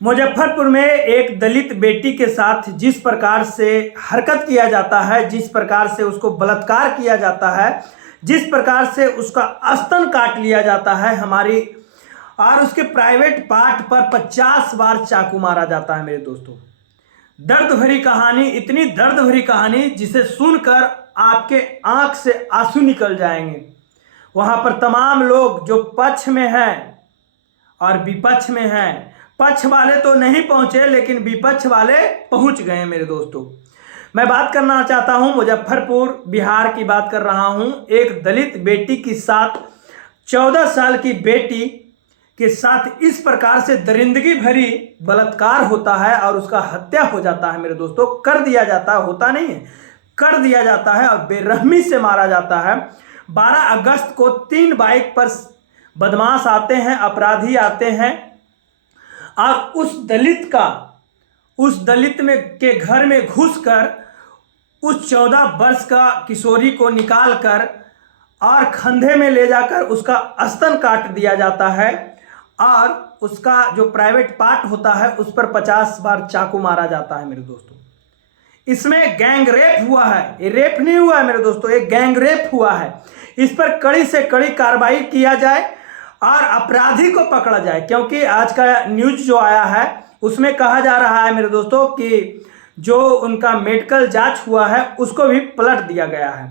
मुजफ्फरपुर में एक दलित बेटी के साथ जिस प्रकार से हरकत किया जाता है, जिस प्रकार से उसको बलात्कार किया जाता है, जिस प्रकार से उसका स्तन काट लिया जाता है हमारी, और उसके प्राइवेट पार्ट पर 50 बार चाकू मारा जाता है। मेरे दोस्तों, दर्द भरी कहानी, इतनी दर्द भरी कहानी जिसे सुनकर आपके आंख से आंसू निकल जाएंगे। वहां पर तमाम लोग जो पक्ष में हैं और विपक्ष में हैं, पक्ष वाले तो नहीं पहुंचे लेकिन विपक्ष वाले पहुंच गए। मेरे दोस्तों, मैं बात करना चाहता हूं मुजफ्फरपुर बिहार की बात कर रहा हूं। एक दलित बेटी के साथ 14 साल की बेटी के साथ इस प्रकार से दरिंदगी भरी बलात्कार होता है और उसका हत्या हो जाता है। मेरे दोस्तों, कर दिया जाता है, होता नहीं है, कर दिया जाता है और बेरहमी से मारा जाता है। 12 अगस्त को 3 बाइक पर बदमाश आते हैं, अपराधी आते हैं और उस दलित में के घर में घुसकर उस 14 वर्ष का किशोरी को निकालकर और कंधे में ले जाकर उसका स्तन काट दिया जाता है और उसका जो प्राइवेट पार्ट होता है उस पर 50 बार चाकू मारा जाता है। मेरे दोस्तों, इसमें गैंग रेप हुआ है, ये रेप नहीं हुआ है मेरे दोस्तों, ये गैंग रेप हुआ है। इस पर कड़ी से कड़ी कार्रवाई किया जाए और अपराधी को पकड़ा जाए, क्योंकि आज का न्यूज जो आया है उसमें कहा जा रहा है मेरे दोस्तों कि जो उनका मेडिकल जांच हुआ है उसको भी पलट दिया गया है।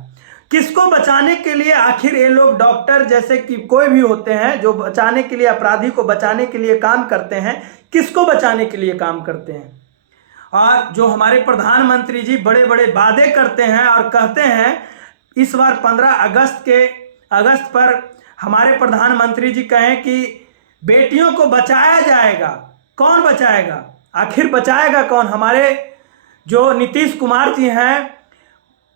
किसको बचाने के लिए? आखिर ये लोग डॉक्टर जैसे कि कोई भी होते हैं जो बचाने के लिए, अपराधी को बचाने के लिए काम करते हैं, किसको बचाने के लिए काम करते हैं? और जो हमारे प्रधानमंत्री जी बड़े बड़े वादे करते हैं और कहते हैं, इस बार 15 अगस्त पर हमारे प्रधानमंत्री जी कहें कि बेटियों को बचाया जाएगा। कौन बचाएगा? आखिर बचाएगा कौन? हमारे जो नीतीश कुमार जी हैं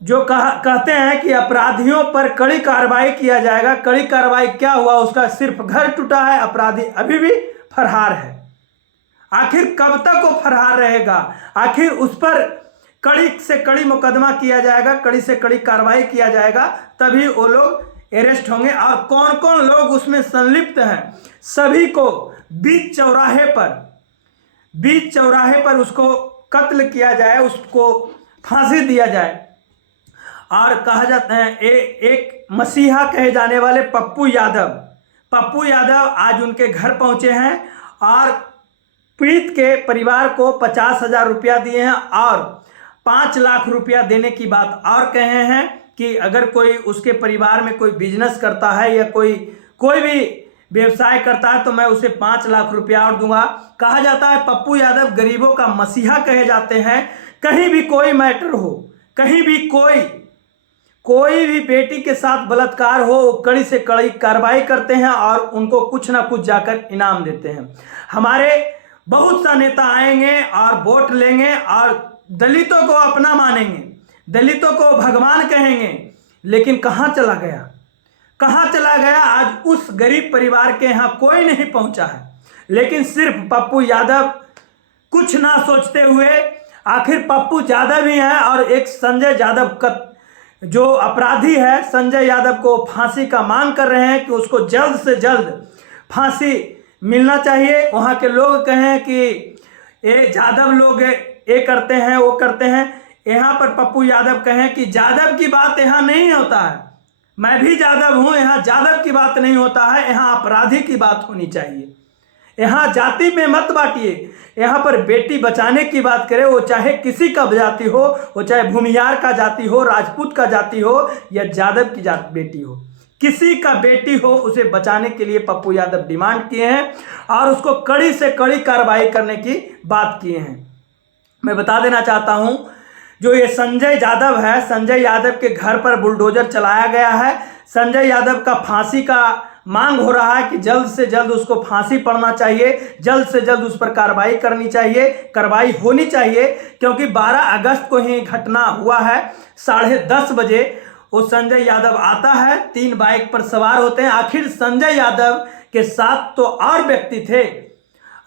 जो कहते हैं कि अपराधियों पर कड़ी कार्रवाई किया जाएगा। कड़ी कार्रवाई क्या हुआ? उसका सिर्फ घर टूटा है, अपराधी अभी भी फरार है। आखिर कब तक वो फरार रहेगा? आखिर उस पर कड़ी से कड़ी मुकदमा किया जाएगा, कड़ी से कड़ी कार्रवाई किया जाएगा, तभी वो लोग अरेस्ट होंगे। और कौन कौन लोग उसमें संलिप्त हैं सभी को बीच चौराहे पर उसको कत्ल किया जाए, उसको फांसी दिया जाए। और कहा जाता है एक मसीहा कहे जाने वाले पप्पू यादव आज उनके घर पहुंचे हैं और पीड़ित के परिवार को 50,000 रुपया दिए हैं और 5 लाख रुपया देने की बात और कहे हैं कि अगर कोई उसके परिवार में कोई बिजनेस करता है या कोई भी व्यवसाय करता है तो मैं उसे 5 लाख रुपया और दूंगा। कहा जाता है पप्पू यादव गरीबों का मसीहा कहे जाते हैं। कहीं भी कोई मैटर हो, कहीं भी कोई भी बेटी के साथ बलात्कार हो, कड़ी से कड़ी कार्रवाई करते हैं और उनको कुछ ना कुछ जाकर इनाम देते हैं। हमारे बहुत सा नेता आएंगे और वोट लेंगे और दलितों को अपना मानेंगे, दलितों को भगवान कहेंगे, लेकिन कहाँ चला गया? आज उस गरीब परिवार के यहाँ कोई नहीं पहुंचा है, लेकिन सिर्फ पप्पू यादव कुछ ना सोचते हुए, आखिर पप्पू यादव ही हैं और एक संजय यादव जो अपराधी है, संजय यादव को फांसी का मांग कर रहे हैं कि उसको जल्द से जल्द फांसी मिलना चाहिए। वहाँ के लोग कहें कि ये यादव लोग ये करते हैं, वो करते हैं। यहाँ पर पप्पू यादव कहें कि यादव की बात यहाँ नहीं होता है, मैं भी यादव हूँ, यहाँ यादव की बात नहीं होता है, यहाँ अपराधी की बात होनी चाहिए। यहाँ जाति में मत बांटिए, यहाँ पर बेटी बचाने की बात करें, वो चाहे किसी का जाति हो, वो चाहे भूमिहार का जाति हो, राजपूत का जाति हो या यादव की बेटी हो, किसी का बेटी हो, उसे बचाने के लिए पप्पू यादव डिमांड किए हैं और उसको कड़ी से कड़ी कार्रवाई करने की बात किए हैं। मैं बता देना चाहता हूं, जो ये संजय यादव है, संजय यादव के घर पर बुलडोजर चलाया गया है। संजय यादव का फांसी का मांग हो रहा है कि जल्द से जल्द उसको फांसी पड़ना चाहिए, जल्द से जल्द उस पर कार्रवाई करनी चाहिए, कार्रवाई होनी चाहिए, क्योंकि 12 अगस्त को ही घटना हुआ है। 10:30 बजे वो संजय यादव आता है, 3 बाइक पर सवार होते हैं। आखिर संजय यादव के साथ तो और व्यक्ति थे,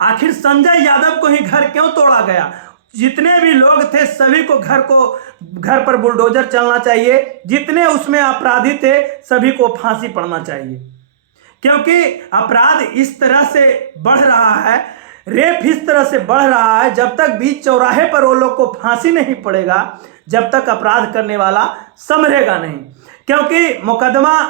आखिर संजय यादव को ही घर क्यों तोड़ा गया? जितने भी लोग थे सभी को घर पर बुलडोजर चलना चाहिए, जितने उसमें अपराधी थे सभी को फांसी पड़ना चाहिए, क्योंकि अपराध इस तरह से बढ़ रहा है रेप इस तरह से बढ़ रहा है, जब तक बीच चौराहे पर वो लोग को फांसी नहीं पड़ेगा, जब तक अपराध करने वाला संभलेगा नहीं। क्योंकि मुकदमा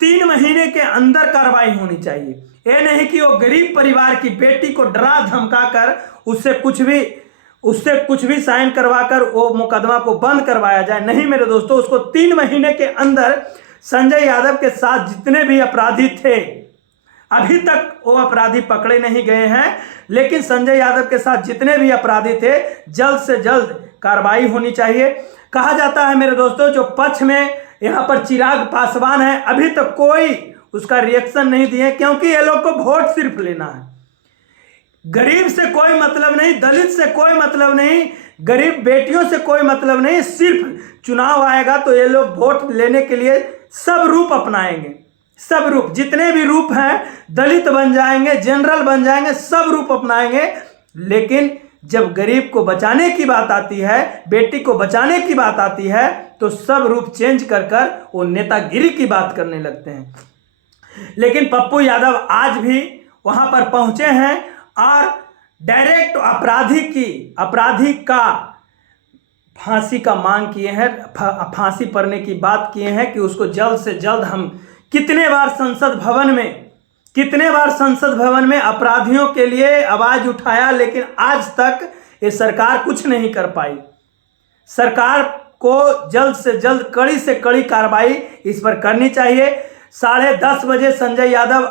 3 महीने के अंदर कार्रवाई होनी चाहिए। ये नहीं कि वो गरीब परिवार की बेटी को डरा धमका कर उससे कुछ भी साइन करवा कर वो मुकदमा को बंद करवाया जाए। नहीं मेरे दोस्तों, उसको 3 महीने के अंदर संजय यादव के साथ जितने भी अपराधी थे, अभी तक वो अपराधी पकड़े नहीं गए हैं, लेकिन संजय यादव के साथ जितने भी अपराधी थे जल्द से जल्द कार्रवाई होनी चाहिए। कहा जाता है मेरे दोस्तों, जो पक्ष में यहाँ पर चिराग पासवान है, अभी तक कोई उसका रिएक्शन नहीं दिए, क्योंकि ये लोग को वोट सिर्फ लेना है। गरीब से कोई मतलब नहीं, दलित से कोई मतलब नहीं, गरीब बेटियों से कोई मतलब नहीं। सिर्फ चुनाव आएगा तो ये लोग वोट लेने के लिए सब रूप अपनाएंगे, सब रूप, जितने भी रूप हैं, दलित बन जाएंगे, जनरल बन जाएंगे, सब रूप अपनाएंगे। लेकिन जब गरीब को बचाने की बात आती है, बेटी को बचाने की बात आती है, तो सब रूप चेंज कर कर वो नेतागिरी की बात करने लगते हैं। लेकिन पप्पू यादव आज भी वहां पर पहुंचे हैं और डायरेक्ट अपराधी का फांसी का मांग किए हैं, फांसी पड़ने की बात किए हैं कि उसको जल्द से जल्द हम कितने बार संसद भवन में अपराधियों के लिए आवाज उठाया, लेकिन आज तक ये सरकार कुछ नहीं कर पाई। सरकार को जल्द से जल्द कड़ी से कड़ी कार्रवाई इस पर करनी चाहिए। 10:30 बजे संजय यादव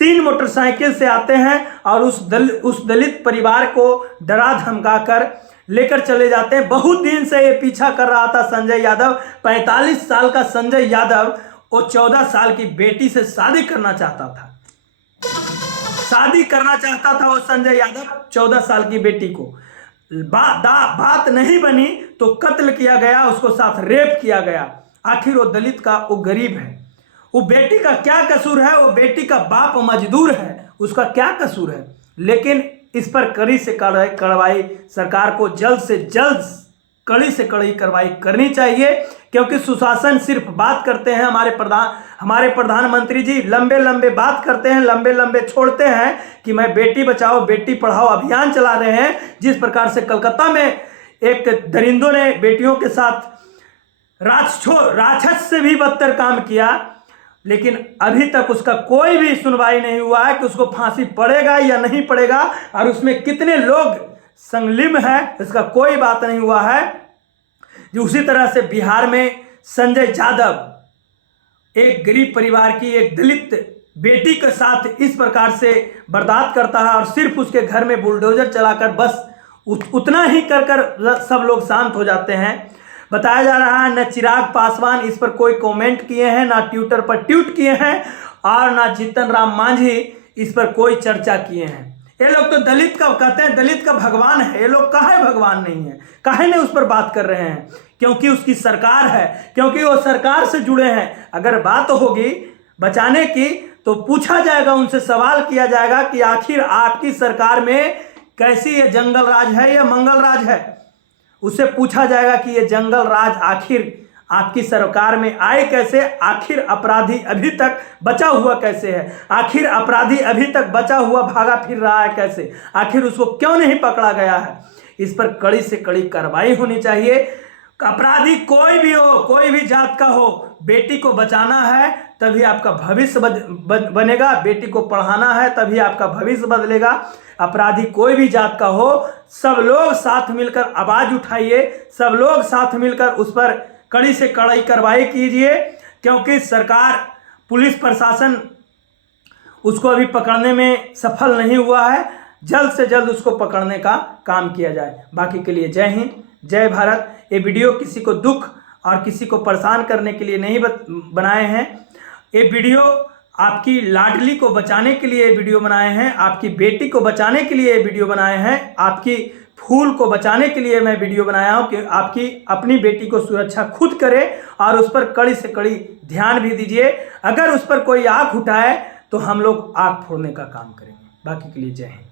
3 मोटरसाइकिल से आते हैं और उस दलित परिवार को डरा धमका कर लेकर चले जाते हैं। बहुत दिन से ये पीछा कर रहा था संजय यादव। 45 साल का संजय यादव वो 14 साल की बेटी से शादी करना चाहता था। वो संजय यादव 14 साल की बेटी को। बात नहीं बनी तो कत्ल किया गया, उसको साथ रेप किया गया। आखिर वो दलित का, वो गरीब है, वो बेटी का क्या कसूर है? वो बेटी का बाप मजदूर है, उसका क्या कसूर है? लेकिन इस पर कड़ी से कार्रवाई सरकार को जल्द से जल्द कड़ी से कड़ी कार्रवाई करनी चाहिए। क्योंकि सुशासन सिर्फ बात करते हैं, हमारे प्रधानमंत्री जी लंबे बात करते हैं, लंबे छोड़ते हैं कि मैं बेटी बचाओ बेटी पढ़ाओ अभियान चला रहे हैं। जिस प्रकार से कलकत्ता में एक दरिंदों ने बेटियों के साथ राक्षस से भी बदतर काम किया, लेकिन अभी तक उसका कोई भी सुनवाई नहीं हुआ है कि उसको फांसी पड़ेगा या नहीं पड़ेगा और उसमें कितने लोग संलिप्त हैं, इसका कोई बात नहीं हुआ है। जो उसी तरह से बिहार में संजय यादव एक गरीब परिवार की एक दलित बेटी के साथ इस प्रकार से बर्दाश्त करता है और सिर्फ उसके घर में बुलडोजर चलाकर बस उतना ही कर सब लोग शांत हो जाते हैं। बताया जा रहा है न चिराग पासवान इस पर कोई कमेंट किए हैं, ना ट्विटर पर ट्वीट किए हैं और ना जीतन राम मांझी इस पर कोई चर्चा किए हैं। ये लोग तो दलित का कहते हैं, दलित का भगवान है। ये लोग काहे भगवान नहीं है, काहे नहीं उस पर बात कर रहे हैं? क्योंकि उसकी सरकार है, क्योंकि वो सरकार से जुड़े हैं। अगर बात होगी बचाने की तो पूछा जाएगा, उनसे सवाल किया जाएगा कि आखिर आपकी सरकार में कैसी ये जंगल राज है या मंगल राज है। उससे पूछा जाएगा कि ये जंगल राज आखिर आपकी सरकार में आए कैसे, आखिर अपराधी अभी तक बचा हुआ कैसे है, आखिर अपराधी अभी तक बचा हुआ भागा फिर रहा है कैसे, आखिर उसको क्यों नहीं पकड़ा गया है। इस पर कड़ी से कड़ी कार्रवाई होनी चाहिए। अपराधी कोई भी हो, कोई भी जात का हो, बेटी को बचाना है तभी आपका भविष्य बनेगा, बेटी को पढ़ाना है तभी आपका भविष्य बदलेगा। अपराधी कोई भी जात का हो, सब लोग साथ मिलकर आवाज उठाइए, सब लोग साथ मिलकर उस पर कड़ी से कड़ी कार्रवाई कीजिए। क्योंकि सरकार, पुलिस प्रशासन उसको अभी पकड़ने में सफल नहीं हुआ है। जल्द से जल्द उसको पकड़ने का काम किया जाए। बाकी के लिए जय हिंद, जय भारत। ये वीडियो किसी को दुख और किसी को परेशान करने के लिए नहीं बनाए हैं। ये वीडियो आपकी लाडली को बचाने के लिए वीडियो बनाए हैं, आपकी बेटी को बचाने के लिए वीडियो बनाए हैं, आपकी फूल को बचाने के लिए मैं वीडियो बनाया हूं कि आपकी अपनी बेटी को सुरक्षा खुद करे और उस पर कड़ी से कड़ी ध्यान भी दीजिए। अगर उस पर कोई आँख उठाए तो हम लोग आँख फोड़ने का काम करेंगे। बाकी के लिए जय हिंद।